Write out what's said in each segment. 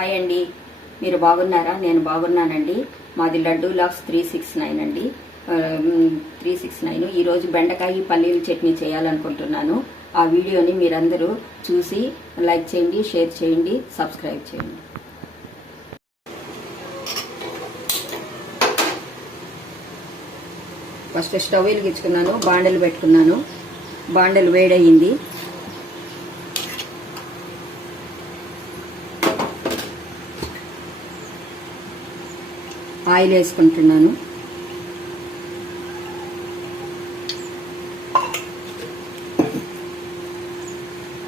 Hi అండి. మీరు బాగున్నారా? నేను బాగున్నానండి. మాది లడ్డూ లాక్స్ త్రీ సిక్స్ నైన్ అండి. Three six nine. ఈరోజు బెండకాయ పల్లీల చట్నీ చేయాలనుకుంటున్నాను. ఆ వీడియోని మీరందరూ చూసి లైక్ చేయండి షేర్ చేయండి సబ్స్క్రైబ్ చేయండి. ఫస్ట్ స్టవ్ వెలిగించుకున్నాను బాండలు పెట్టుకున్నాను. బాండలు వేడయింది. ఆయిల్ వేసుకుంటున్నాను.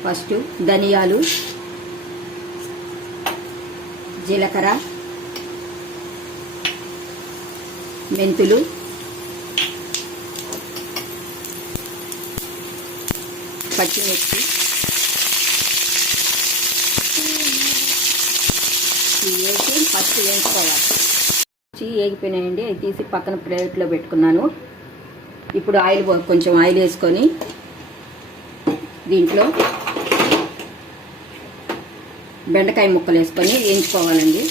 ఫస్ట్ ధనియాలు జీలకర్ర మెంతులు పచ్చిమిర్చి వేసి ఫస్ట్ వేసుకోవాలి వచ్చి ఏగిపోయినాయండి. అవి తీసి పక్కన ప్లేట్లో పెట్టుకున్నాను. ఇప్పుడు ఆయిల్ కొంచెం ఆయిల్ వేసుకొని దీంట్లో బెండకాయ ముక్కలు వేసుకొని వేయించుకోవాలండి.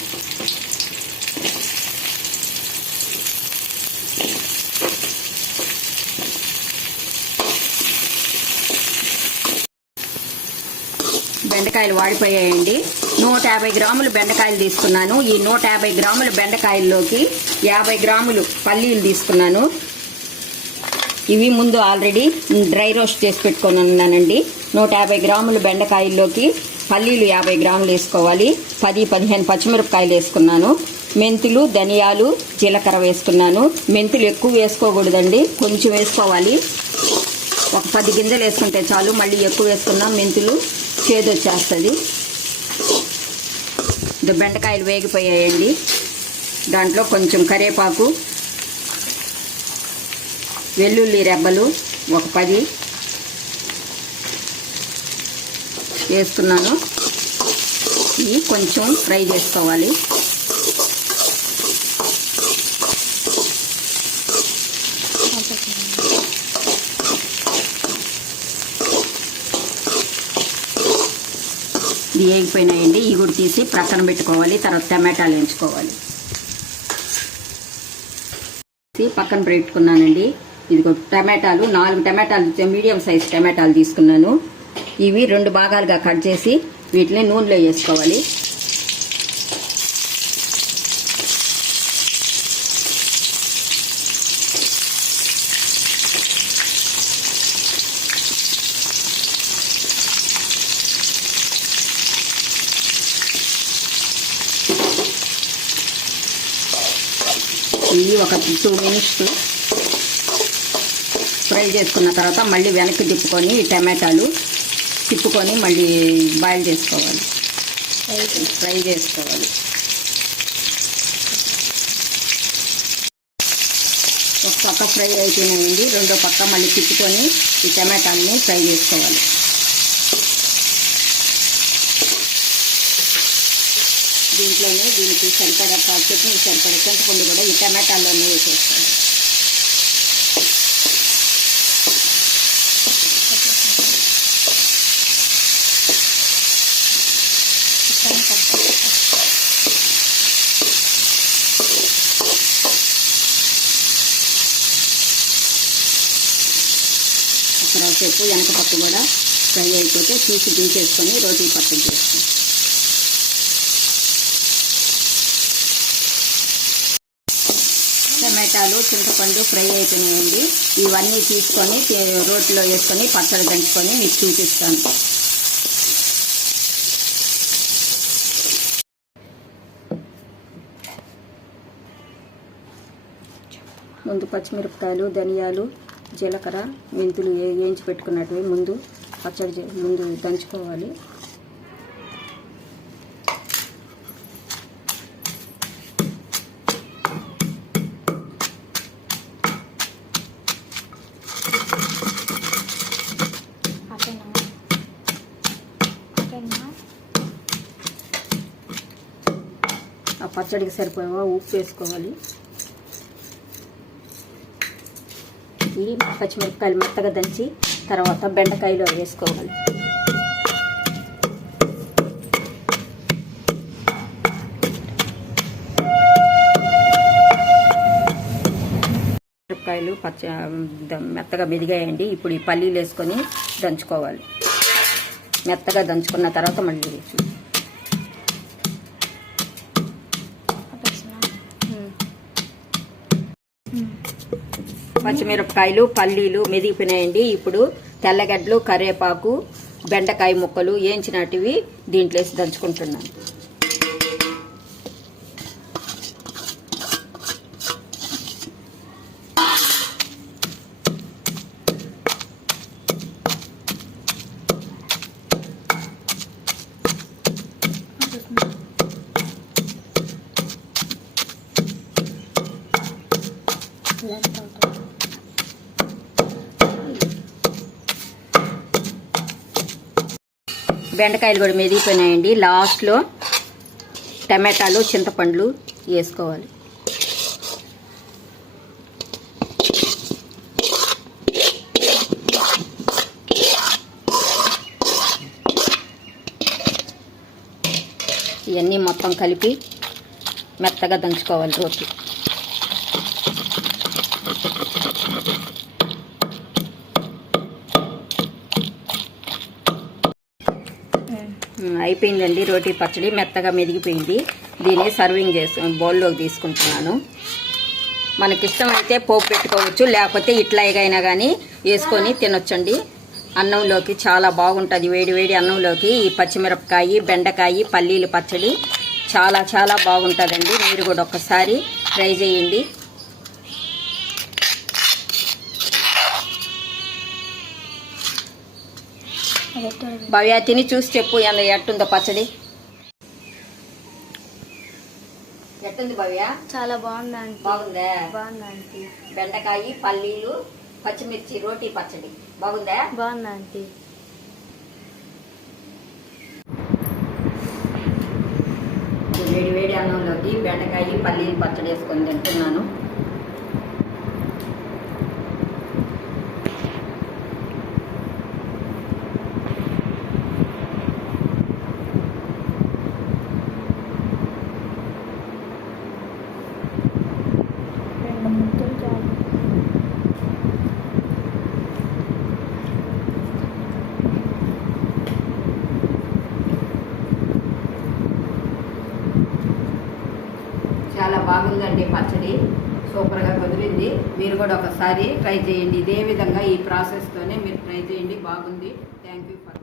బెండకాయలు వాడిపోయాయండి. నూట యాభై గ్రాములు బెండకాయలు తీసుకున్నాను. ఈ నూట యాభై గ్రాముల బెండకాయల్లోకి యాభై గ్రాములు పల్లీలు తీసుకున్నాను. ఇవి ముందు ఆల్రెడీ డ్రై రోస్ట్ చేసి పెట్టుకొని ఉన్నానండి. నూట యాభై గ్రాముల బెండకాయల్లోకి పల్లీలు యాభై గ్రాములు వేసుకోవాలి. పది పదిహేను పచ్చిమిరపకాయలు వేసుకున్నాను. మెంతులు ధనియాలు జీలకర్ర వేసుకున్నాను. మెంతులు ఎక్కువ వేసుకోకూడదండి. కొంచెం వేసుకోవాలి. ఒక పది గింజలు వేసుకుంటే చాలు. మళ్ళీ ఎక్కువ వేసుకున్నాం మెంతులు చేదు వచ్చేస్తుంది బెండకాయలు వేగిపోయాయండి. దాంట్లో కొంచెం కరివేపాకు వెల్లుల్లి రెబ్బలు ఒక పది వేస్తున్నాను. ఇవి కొంచెం ఫ్రై చేసుకోవాలి. ఇది వేగిపోయినాయండి ఇవి కూడా తీసి ప్రక్కన పెట్టుకోవాలి తర్వాత టమాటాలు వేయించుకోవాలి పక్కన పెట్టుకున్నానండి. ఇది టమాటాలు నాలుగు టమాటాలు మీడియం సైజ్ టమాటాలు తీసుకున్నాను. ఇవి రెండు భాగాలుగా కట్ చేసి వీటిని నూనెలో వేసుకోవాలి. ఇవి ఒక టూ మినిట్స్ ఫ్రై చేసుకున్న తర్వాత మళ్ళీ వెనక్కి తిప్పుకొని టమాటాలు తిప్పుకొని మళ్ళీ బాయిల్ చేసుకోవాలి. ఫ్రై చేసుకోవాలి. ఒక పక్క ఫ్రై అయిపోయినాయండి రెండో పక్క మళ్ళీ తిప్పుకొని ఈ టమాటాలని ఫ్రై చేసుకోవాలి. దీంట్లోనే దీనికి సరిపడా చట్నీ సరిపడ చింతపండు కూడా ఈ టమాటాల్లోనే వేసేస్తాను. ఒక సేపు వెనక పక్క కూడా ఫ్రై అయిపోతే తీసి దించేసుకొని రోటీ పక్కన చేసుకుంటాం టమాటాలు చింతపండు ఫ్రై అయిపోయినాయండి. ఇవన్నీ తీసుకొని రోట్లో వేసుకొని పచ్చడి దంచుకొని మీకు చూపిస్తాను. ముందు పచ్చిమిరపకాయలు ధనియాలు జీలకర్ర మెంతులు వేయించి పెట్టుకున్నట్టు ముందు పచ్చడి ముందు దంచుకోవాలి. పచ్చడికి సరిపోయేవా? ఉప్పు వేసుకోవాలి. ఈ పచ్చిమిరపకాయలు మెత్తగా దంచి తర్వాత బెండకాయలు వేసుకోవాలి. మిరపకాయలు పచ్చ మెత్తగా మెదిగాయండి. ఇప్పుడు ఈ పల్లీలు వేసుకొని దంచుకోవాలి. మెత్తగా దంచుకున్న తర్వాత మళ్ళీ పచ్చిమిరపకాయలు పల్లీలు మెదిగిపోయినాయండి. ఇప్పుడు తెల్లగడ్డలు కరివేపాకు బెండకాయ ముక్కలు వేయించినటివి దీంట్లో వేసి దంచుకుంటున్నాను. బెండకాయలు కూడా మెదిగిపోయినాయండి. లాస్ట్లో టమాటాలు చింతపండ్లు వేసుకోవాలి. ఇవన్నీ మొత్తం కలిపి మెత్తగా దంచుకోవాలి రోటి అయిపోయిందండి రోటీ పచ్చడి. మెత్తగా మెదిగిపోయింది. దీన్ని సర్వింగ్ చేసు బౌల్లోకి తీసుకుంటున్నాను. మనకి ఇష్టమైతే పోపు పెట్టుకోవచ్చు లేకపోతే ఇట్లా ఎగైనా కానీ వేసుకొని తినొచ్చండి. అన్నంలోకి చాలా బాగుంటుంది. వేడి వేడి అన్నంలోకి ఈ పచ్చిమిరపకాయ బెండకాయ పల్లీలు పచ్చడి చాలా చాలా బాగుంటుందండి. మీరు కూడా ఒక్కసారి ట్రై చేయండి. భవ్య తిని చూసి చెప్పు ఎంత ఎట్టుందో పచ్చడి. ఎట్టుంది భవ్య? చాలా బాగుంది ఆంటీ. బాగుందా? బాగుంది ఆంటీ. బెండకాయ పల్లీలు పచ్చిమిర్చి రోటీ పచ్చడి. బాగుందా? బాగుంది ఆంటీ. వేడి వేడి అన్నంలోకి బెండకాయ పల్లీలు పచ్చడి వేసుకొని తింటున్నాను రెండు ముద్దలు చాలు చాలా బాగుందండి పచ్చడి. సూపర్గా కుదిరింది. మీరు కూడా ఒకసారి ట్రై చేయండి. ఇదే విధంగా ఈ ప్రాసెస్తోనే మీరు ట్రై చేయండి. బాగుంది. Thank you for